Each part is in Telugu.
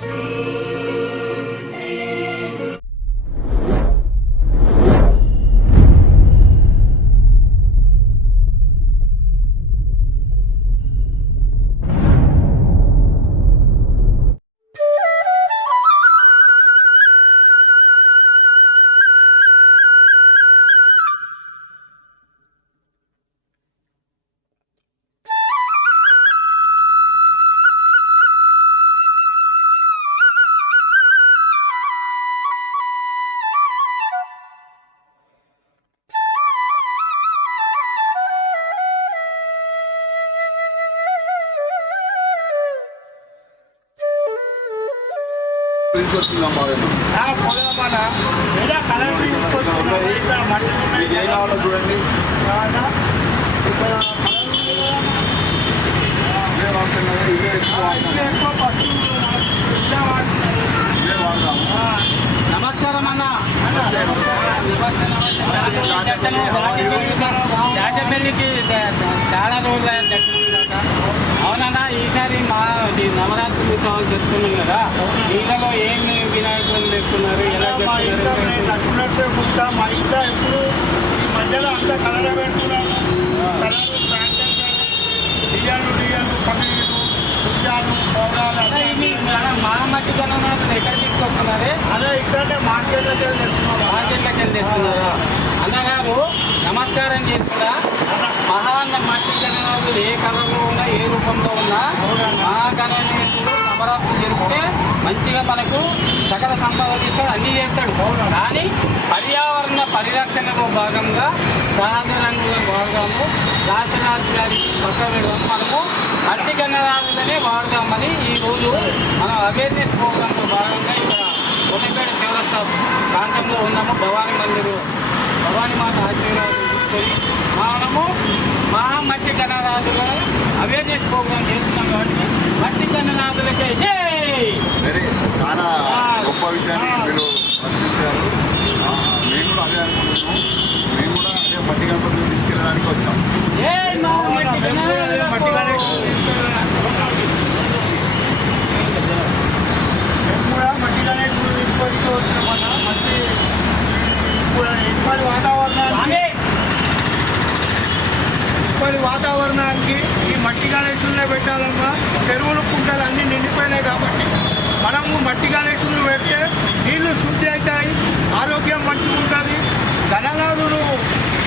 Good. చూడండి. నమస్కారం అన్న. రాజపల్లికి చాలా రోజులు ఈ నవరాత్రి ఉత్సవాలు జరుపుకున్నాం కదా. వీళ్ళలో ఏమి వినాయకులు తెస్తున్నారు ఎలా చెప్తున్నారు మా ఇంట్లో ఎప్పుడు ఈ మధ్యలో అంతా కలర్ పెడుతున్నాను కలర్ డియాలు డియాలు పౌడాలు ఎక్కడ తీసుకొస్తున్నారే? అదే ఇక్కడే మార్కెట్లోకి తెస్తున్నాం మార్కెట్లోకి వెళ్ళి తెస్తున్నారా అన్నగారు నమస్కారం చేసుకున్నా మహాన్న మట్టి గణనాథులు ఏ కలర్లో ఉన్నా ఏ రూపంలో ఉన్నా మా గణనీయుడు నవరాత్రులు జరిపితే మంచిగా మనకు సకల సంపాదిస్తాడు తీసుకొని అన్ని చేస్తాడు. కానీ పర్యావరణ పరిరక్షణలో భాగంగా సహజ రంగుల వాడదాము రాష్ట్రరాజు గారి పక్క వేయడం మనము అట్టి గణనాథులనే వాడదామని ఈరోజు మనం అవేర్నెస్ ప్రోగ్రాంలో భాగంగా ఇక్కడ కొత్తపేట చౌరస్తా ప్రాంతంలో ఉన్నాము. భవానీ మందిరు భవానీ మాత ఆశీర్వాదం తీసుకొని మనము మహా మట్టి గణనాథుల అవేర్నెస్ ప్రోగ్రాం చేస్తున్నాం కాబట్టి మట్టి గణనాథులకే. జై! వెరీ చాలా గొప్ప విషయాన్ని మీరు మేము కూడా అదే అనుకుంటున్నాం మేము కూడా అదే మట్టి గణపతిని తీసుకెళ్ళడానికి వచ్చాం. మట్టి. మేము కూడా మట్టిగానే తీసుకొని వచ్చినామన్నా. మట్టి ఇప్పుడు ఇప్పటి వాతావరణానికి స్వామి, ఇప్పటి వాతావరణానికి ఈ మట్టి గణేశులనే పెట్టాలమ్మా. చెరువులు కుంటలు అన్నీ నిండిపోయినాయి కాబట్టి మనము మట్టి గణేశులు పెడితే నీళ్ళు శుద్ధి అవుతాయి ఆరోగ్యం మంచిగా ఉంటుంది. గణనాథులు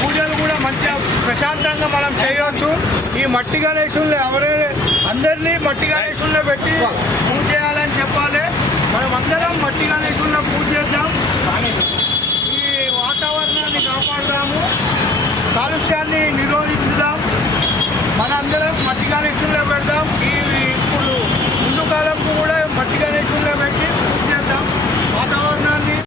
పూజలు కూడా మంచిగా ప్రశాంతంగా మనం చేయవచ్చు. ఈ మట్టి గణేశుల్ని ఎవరైనా అందరినీ మట్టి గణేశుల్ని పెట్టి